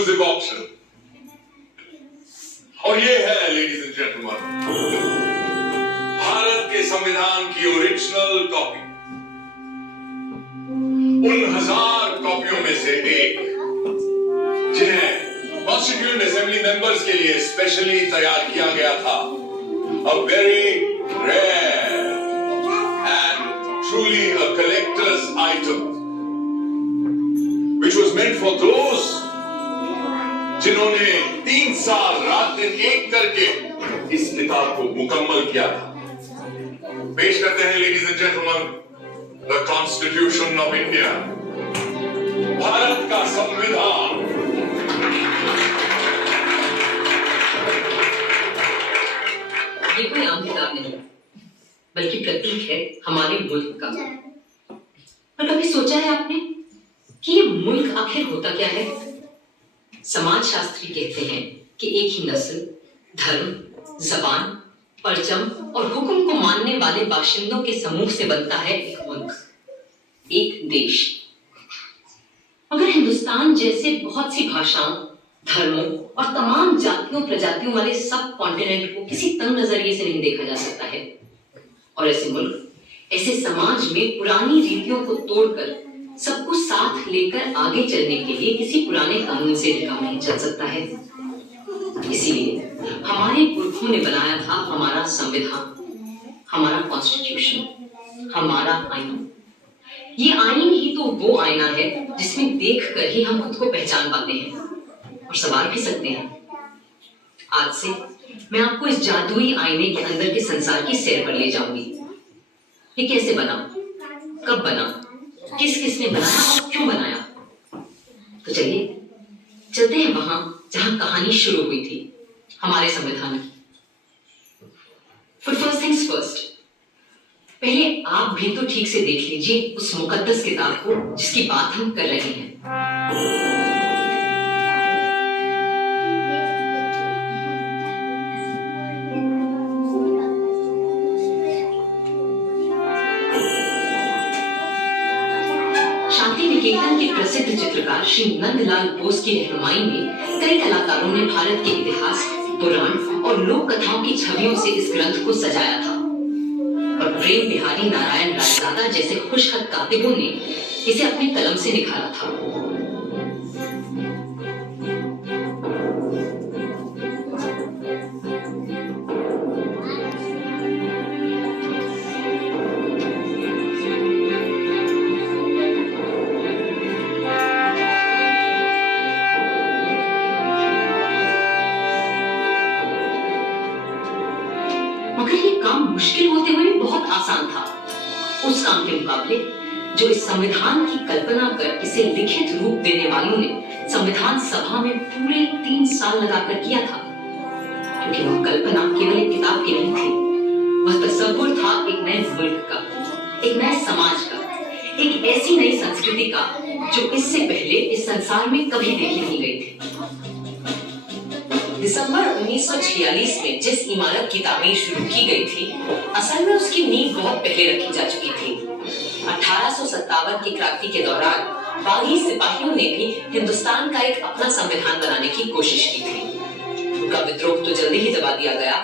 exclusive auction. और ये है लेडीज एंड जेंटलमैन भारत के संविधान की ओरिजिनल कॉपी, उन 1000 कॉपियों में से एक जिन्हें कॉन्स्टिट्यूएंट असेंबली मेंबर्स के लिए स्पेशली तैयार किया गया था। A very rare and truly a collector's item, which was meant for those जिन्होंने 3 साल रात दिन एक करके इस किताब को मुकम्मल किया था। पेश करते हैं ladies and gentleman, the constitution of India, Bharat का संविधान। ये कोई आम किताब नहीं, बल्कि प्रतीक है हमारे मुल्क का। पर कभी सोचा है आपने कि ये मुल्क आखिर होता क्या है? समाज शास्त्री कहते हैं कि एक ही नस्ल, धर्म, जबान, परचम और हुक्म को मानने वाले बाशिंदों के समूह से बनता है एक मुल्क, एक देश। मगर हिंदुस्तान जैसे बहुत सी भाषाओं, धर्मों और तमाम जातियों प्रजातियों वाले सब कॉन्टिनेंट को किसी तंग नजरिए से नहीं देखा जा सकता है। और ऐसे मुल्क, ऐसे समाज में पुरानी रीतियों को तोड़कर सबको साथ लेकर आगे चलने के लिए किसी पुराने कानून से भी काम नहीं चल सकता है। इसीलिए हमारे पुरखों ने बनाया था हमारा संविधान, हमारा कॉन्स्टिट्यूशन, हमारा आईना। ये आईन ही तो वो आईना है जिसमें देखकर ही हम खुद को पहचान पाते हैं और संवार भी सकते हैं। आज से मैं आपको इस जादुई आईने के अंदर के संसार की सैर पर ले जाऊंगी। ये कैसे बना, कब बना, किस किसने बनाया और क्यों बनाया? तो चलिए चलते हैं वहां जहां कहानी शुरू हुई थी, हमारे संविधान की। फर्स्ट थिंग्स फर्स्ट, पहले आप भी तो ठीक से देख लीजिए उस मुकद्दस किताब को जिसकी बात हम कर रहे हैं। शांति निकेतन के प्रसिद्ध चित्रकार श्री नंदलाल बोस की रहनुमाई में कई कलाकारों ने भारत के इतिहास, पुराण और लोक कथाओं की छवियों से इस ग्रंथ को सजाया था और प्रेम बिहारी नारायण रायजादा जैसे खुशखत कातिबों ने इसे अपने कलम से निखारा था। मगर ये काम मुश्किल होते हुए भी बहुत आसान था उस काम के मुकाबले जो इस संविधान की कल्पना कर इसे लिखित रूप देने वालों ने संविधान सभा में पूरे 3 साल लगाकर किया था। क्योंकि वह कल्पना केवल एक किताब की नहीं थी, वह तस्वीर था एक नए मुल्क का, एक नए समाज का, एक ऐसी नई संस्कृति का जो इससे पहले इस संसार में कभी देखी नहीं गई थी। दिसंबर 1946 में जिस इमारत की तामीर शुरू की गई थी, असल में उसकी नींव बहुत पहले रखी जा चुकी थी। 1857 की क्रांति के दौरान बागी सिपाहियों ने भी हिंदुस्तान का एक अपना संविधान बनाने की कोशिश की थी। उनका विद्रोह तो जल्दी ही दबा दिया गया,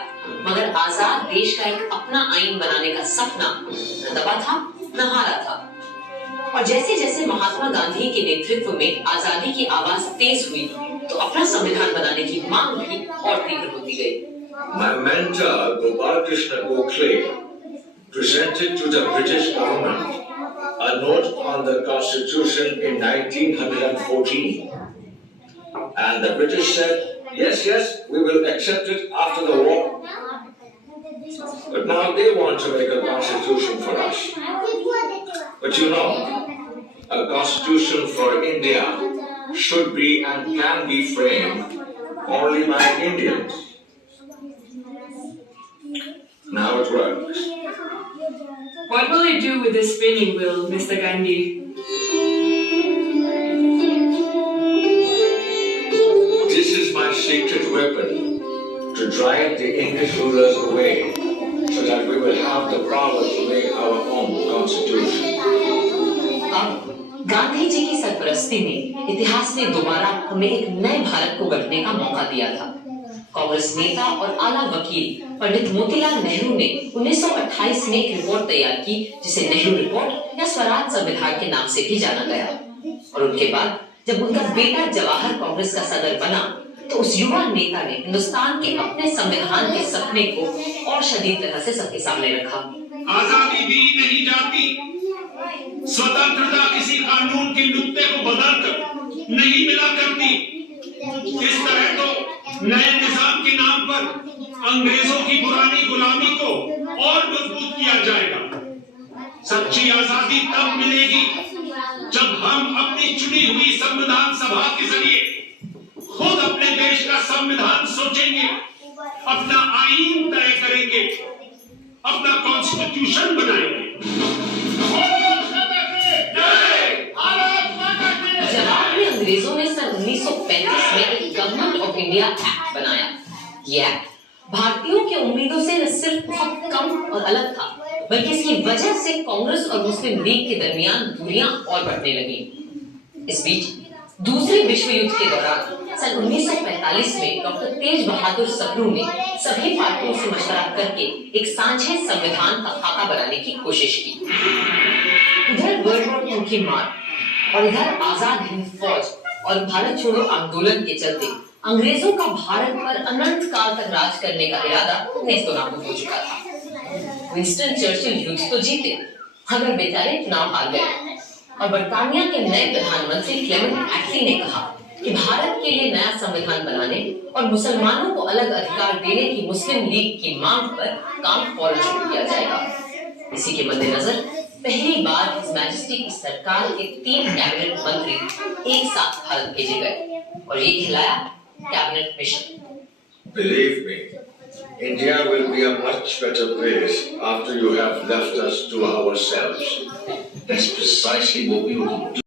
मगर आजाद देश का एक अपना आईन बनाने का सपना न दबा था न हारा था। और जैसे जैसे महात्मा गांधी के नेतृत्व में आजादी की आवाज तेज हुई, तो अपना संविधान बनाने की मांग भी और तीव्र होती गई। My mentor Gopal Krishna Gokhale presented to the British government a note on the Constitution in 1914, and the British said, yes, we will accept it after the war. But now they want to make a constitution for us. But you know, a constitution for India should be and can be framed only by Indians. Now it works. What will you do with this spinning wheel, Mr. Gandhi? This is my secret weapon to drive the English rulers away so that we will have the power to make our own constitution. अब गांधी जी की सरपरस्ती में इतिहास ने दोबारा हमें एक नए भारत को गढ़ने का मौका दिया था। कांग्रेस नेता और आला वकील पंडित मोतीलाल नेहरू ने 1928 में एक रिपोर्ट तैयार की जिसे नेहरू रिपोर्ट या स्वराज संविधान के नाम से भी जाना गया। और उनके बाद जब उनका बेटा जवाहर कांग्रेस का सदर बना तो उस युवा नेता ने हिंदुस्तान के अपने संविधान के सपने को और शदीद तरह से सबके सामने रखा। आजादी दी नहीं जाती, स्वतंत्रता किसी कानून के नुक्ते को बदलकर नहीं मिला करती। इस तरह तो नए निजाम के नाम पर अंग्रेजों की पुरानी गुलामी को और मजबूत किया जाएगा। सच्ची आजादी तब मिलेगी जब हम अपनी चुनी हुई संविधान सभा के जरिए खुद अपने देश का संविधान सोचेंगे, अपना आईन तय करेंगे, अपना कॉन्स्टिट्यूशन बनाएंगे। जवाब में अंग्रेजों ने सन 1935 में एक गवर्नमेंट ऑफ इंडिया एक्ट बनाया। यह एक्ट भारतीयों की उम्मीदों से न सिर्फ बहुत कम और अलग था, बल्कि इसकी वजह से कांग्रेस और मुस्लिम लीग के दरमियान दूरियां और बढ़ने लगी। इस बीच दूसरे विश्व युद्ध के दौरान सन 1945 में डॉक्टर तेज बहादुर सप्रू ने सभी पार्टियों से मशवरा करके एक साझे संविधान का खाका बनाने की कोशिश की। उधर वर्ल्ड वॉर 2 की मार और इधर आजाद हिंद फौज और भारत छोड़ो आंदोलन के चलते अंग्रेजों का भारत पर अनंत काल तक राज करने का इरादा नेस्तनाबूद हो चुका था। विंस्टन चर्चिल युद्ध तो जीते, मगर बेचारे चुनाव हार गए और बर्तानिया के नए प्रधानमंत्री क्लेमेंट एटली ने कहा कि भारत के लिए नया संविधान बनाने और मुसलमानों को अलग अधिकार देने की मुस्लिम लीग की मांग पर काम फौरन शुरू किया जाएगा। इसी के मद्देनजर पहली बार हिज मैजेस्टी की सरकार के 3 कैबिनेट मंत्री एक साथ भारत भेजे गए और ये कहलाया cabinet mission. Believe me, India will be a much better place after you have left us to ourselves. That's precisely what we will do.